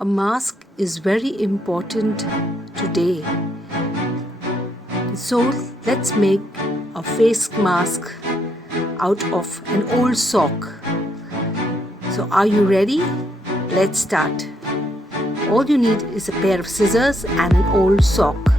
A mask is very important today. So let's make a face mask out of an old sock. So are you ready? Let's start. All you need is a pair of scissors and an old sock.